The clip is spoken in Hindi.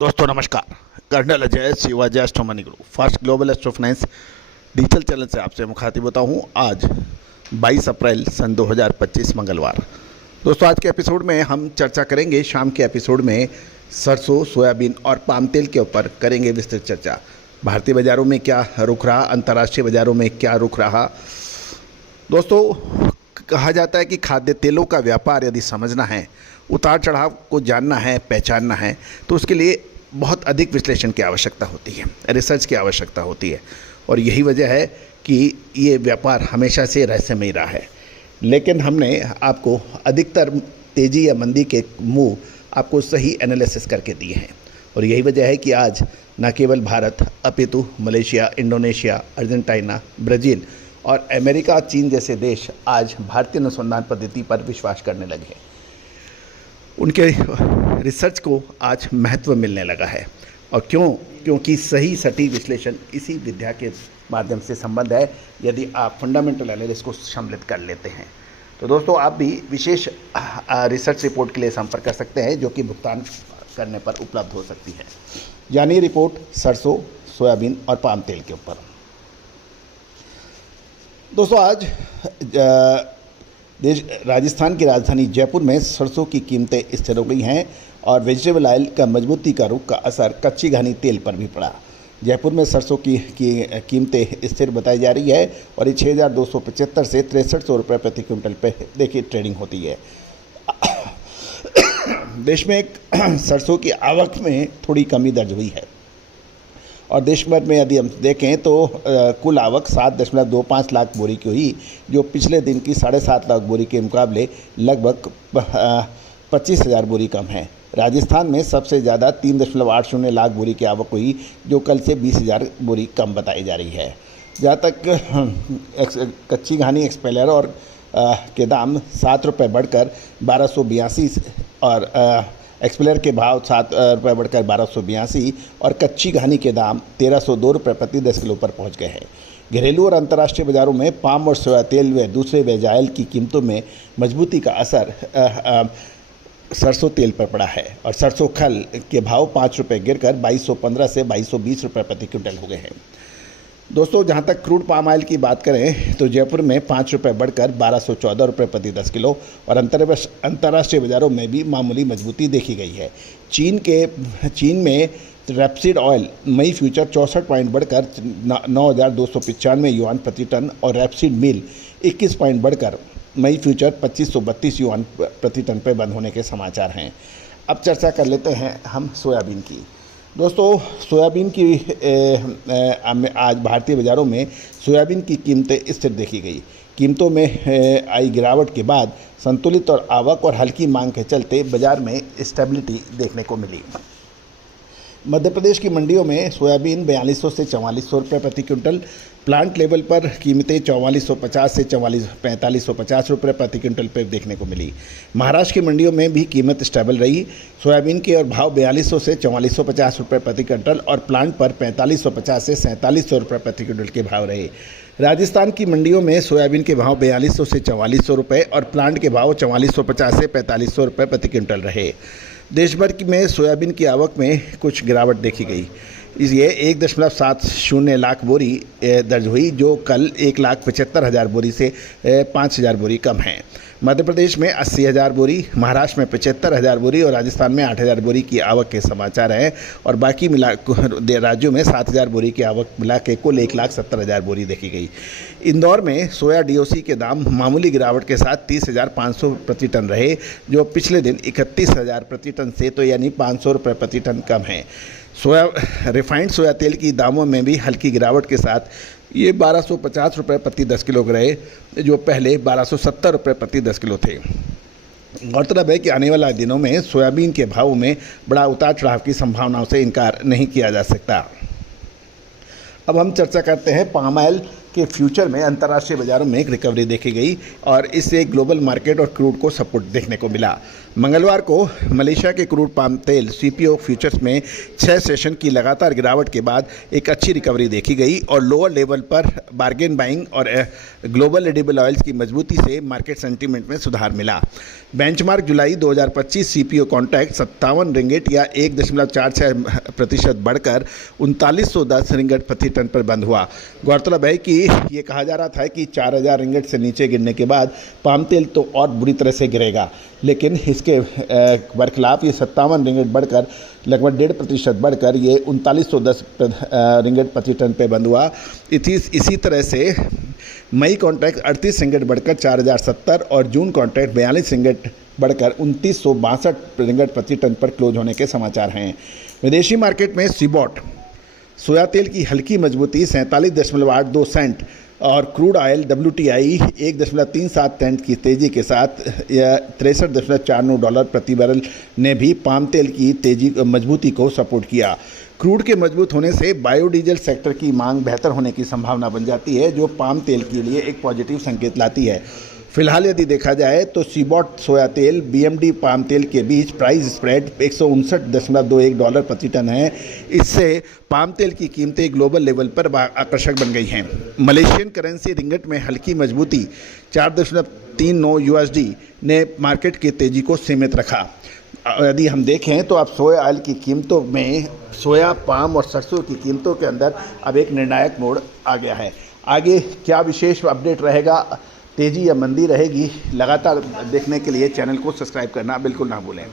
दोस्तों नमस्कार। Colonel Ajay Shivaji astronomy group first global astro finance digital channel से आपसे मुखातिब होता हूँ। आज 22 अप्रैल सन 2025 मंगलवार। दोस्तों आज के एपिसोड में हम चर्चा करेंगे, शाम के एपिसोड में सरसों, सोयाबीन और पाम तेल के ऊपर करेंगे विस्तृत चर्चा। भारतीय बाज़ारों में क्या रुख रहा, अंतर्राष्ट्रीय बाज़ारों में क्या रुख रहा। दोस्तों कहा जाता है कि खाद्य तेलों का व्यापार यदि समझना है, उतार चढ़ाव को जानना है, पहचानना है, तो उसके लिए बहुत अधिक विश्लेषण की आवश्यकता होती है, रिसर्च की आवश्यकता होती है। और यही वजह है कि ये व्यापार हमेशा से रहस्यमय रहा है। लेकिन हमने आपको अधिकतर तेज़ी या मंदी के मूव आपको सही एनालिसिस करके दिए हैं। और यही वजह है कि आज न केवल भारत अपितु मलेशिया, इंडोनेशिया, अर्जेंटीना, ब्राज़ील और अमेरिका, चीन जैसे देश आज भारतीय अनुसंधान पद्धति पर विश्वास करने लगे हैं। उनके रिसर्च को आज महत्व मिलने लगा है। और क्योंकि सही सटीक विश्लेषण इसी विद्या के माध्यम से संबंध है, यदि आप फंडामेंटल एनालिसिस को सम्मिलित कर लेते हैं। तो दोस्तों आप भी विशेष रिसर्च रिपोर्ट के लिए संपर्क कर सकते हैं, जो कि भुगतान करने पर उपलब्ध हो सकती है। जानिए रिपोर्ट सरसों, सोयाबीन और पाम तेल के ऊपर। दोस्तों आज राजस्थान की राजधानी जयपुर में सरसों की कीमतें स्थिर हो गई हैं और वेजिटेबल ऑयल का मजबूती का रुख का असर कच्ची घानी तेल पर भी पड़ा। जयपुर में सरसों की कीमतें स्थिर बताई जा रही है और ये 6,275 से 6,300 रुपये प्रति क्विंटल पे देखिए ट्रेडिंग होती है। देश में एक सरसों की आवक में थोड़ी कमी दर्ज हुई है और देश भर में यदि हम देखें तो कुल आवक 7.25 लाख बोरी की हुई, जो पिछले दिन की 7.5 लाख बोरी के मुकाबले लगभग 25,000 बोरी कम है। राजस्थान में सबसे ज़्यादा 3.80 लाख बोरी की आवक हुई, जो कल से 20,000 बोरी कम बताई जा रही है। जहाँ तक कच्ची घानी एक्सपेलर और के दाम 7 रुपये बढ़कर 1282 और एक्सपेलर के भाव 7 रुपये बढ़कर 1282 और कच्ची घानी के दाम 1,302 रुपये प्रति 10 किलो पर पहुंच गए हैं। घरेलू और अंतर्राष्ट्रीय बाज़ारों में पाम और सोया तेल व दूसरे वेजाइल की कीमतों में मजबूती का असर सरसों तेल पर पड़ा है और सरसों खल के भाव 5 रुपये गिरकर 2215 से 2220 रुपये प्रति क्विंटल हो गए हैं। दोस्तों जहां तक क्रूड पाम ऑयल की बात करें तो जयपुर में 5 रुपये बढ़कर 1214 रुपये प्रति 10 किलो और अंतर्राष्ट्रीय बाज़ारों में भी मामूली मजबूती देखी गई है। चीन में रैपसीड ऑयल मई फ्यूचर 64 पॉइंट बढ़कर 9,295 युआन प्रति टन और रैपसीड मिल 21 पॉइंट बढ़कर मई फ्यूचर 2,532 युआन प्रति टन पर बंद होने के समाचार हैं। अब चर्चा कर लेते हैं हम सोयाबीन की। दोस्तों सोयाबीन की आज भारतीय बाज़ारों में सोयाबीन की कीमतें स्थिर देखी गई। कीमतों में आई गिरावट के बाद संतुलित और आवक और हल्की मांग के चलते बाज़ार में स्टेबिलिटी देखने को मिली। मध्य प्रदेश की मंडियों में सोयाबीन 4200 से 4400 रुपये प्रति क्विंटल, प्लांट लेवल पर कीमतें 4450 से 4550 रुपये प्रति क्विंटल पर देखने को मिली। महाराष्ट्र की मंडियों में भी कीमत स्टेबल रही। सोयाबीन के और भाव 4200 से 4450 रुपये प्रति क्विंटल और प्लांट पर 4550 से 4700 रुपये प्रति क्विंटल के भाव रहे। राजस्थान की मंडियों में सोयाबीन के भाव 4200 से 4400 रुपये और प्लांट के भाव 4450 से 4500 रुपये प्रति क्विंटल रहे। देश भर में सोयाबीन की आवक में कुछ गिरावट देखी गई। इसलिए 1.70 लाख बोरी दर्ज हुई, जो कल 1,75,000 बोरी से 5,000 बोरी कम है। मध्य प्रदेश में 80,000 बोरी, महाराष्ट्र में 75,000 बोरी और राजस्थान में 8,000 बोरी की आवक के समाचार हैं और बाकी राज्यों में 7,000 बोरी की आवक मिला के कुल 1,70,000 बोरी देखी गई। इंदौर में सोया डीओसी के दाम मामूली गिरावट के साथ 30,500 प्रति टन रहे, जो पिछले दिन 31,000 प्रति टन से तो यानी 500 रुपये प्रति टन कम है। रिफाइंड सोया तेल की दामों में भी हल्की गिरावट के साथ ये 1,250 रुपये प्रति 10 किलो रहे, जो पहले 1,270 रुपये प्रति 10 किलो थे। गौरतलब है कि आने वाले दिनों में सोयाबीन के भावों में बड़ा उतार चढ़ाव की संभावनाओं से इनकार नहीं किया जा सकता। अब हम चर्चा करते हैं पाम ऑयल के फ्यूचर में अंतर्राष्ट्रीय बाजारों में एक रिकवरी देखी गई और इससे ग्लोबल मार्केट और क्रूड को सपोर्ट देखने को मिला। मंगलवार को मलेशिया के क्रूड पाम तेल सीपीओ फ्यूचर्स में 6 सेशन की लगातार गिरावट के बाद एक अच्छी रिकवरी देखी गई और लोअर लेवल पर बार्गेन बाइंग और ग्लोबल एडिबल ऑयल्स की मजबूती से मार्केट सेंटीमेंट में सुधार मिला। बेंचमार्क जुलाई 2025 सीपीओ कॉन्ट्रैक्ट 57 रिंगिट या 1.46% बढ़कर 3910 रिंगिट प्रति टन पर बंद हुआ। गौरतलब है कि ये कहा जा रहा था कि 4000 रिंगिट से नीचे गिरने के बाद पाम तेल तो और बुरी तरह से गिरेगा, लेकिन इसके बरखिलाफ ये 57 रिंगिट बढ़कर लगभग 1.5% बढ़कर ये 3910 रिंगिट प्रति टन पे बंद हुआ। इसी तरह से मई कॉन्ट्रैक्ट 38 रिंगिट बढ़कर 4070 और जून कॉन्ट्रैक्ट 42 रिंगिट बढ़कर 2962 रिंगिट प्रति टन पर क्लोज होने के समाचार हैं। विदेशी मार्केट में सीबॉट सोया तेल की हल्की मजबूती 47.82 सेंट और क्रूड ऑयल WTI 1.37 सेंट की तेज़ी के साथ $63.49 प्रति बैरल ने भी पाम तेल की तेज़ी मजबूती को सपोर्ट किया। क्रूड के मजबूत होने से बायोडीजल सेक्टर की मांग बेहतर होने की संभावना बन जाती है, जो पाम तेल के लिए एक पॉजिटिव संकेत लाती है। फिलहाल यदि देखा जाए तो सीबॉट सोया तेल BMD पाम तेल के बीच प्राइस स्प्रेड $159.21 प्रति टन है। इससे पाम तेल की कीमतें ग्लोबल लेवल पर आकर्षक बन गई हैं। मलेशियन करेंसी रिंगिट में हल्की मजबूती 4.39 USD ने मार्केट की तेज़ी को सीमित रखा। यदि हम देखें तो अब सोया ऑयल की कीमतों में सोया, पाम और सरसों की कीमतों के अंदर अब एक निर्णायक मोड़ आ गया है। आगे क्या विशेष अपडेट रहेगा, तेज़ी या मंदी रहेगी, लगातार देखने के लिए चैनल को सब्सक्राइब करना बिल्कुल ना भूलें।